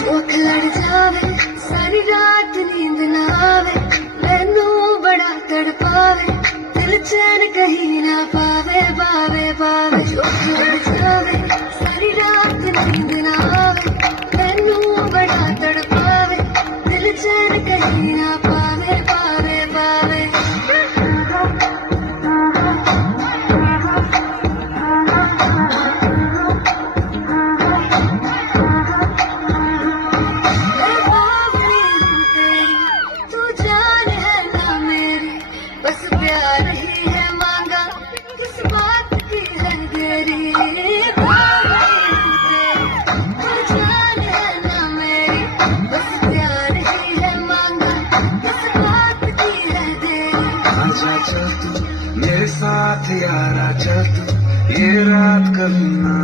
चोख लड़ जावे सारी रात नींद ना आवे, मैनू बड़ा तड़पावे, दिल चैन कहीं ना पावे पावे पावे। चोख लड़ जावे सारी रात नींद ना आवे, मैनू बड़ा तड़पावे, दिल चैन कहीं ना पावे पावे पावे। बस प्यार ही है मांगा, किस बात की है देरी, तू जान है ना मेरी, बस प्यार ही है मांगा, किस बात की है देरी। आजा चल तू मेरे साथ यारा, चल तू ये रात कभी ना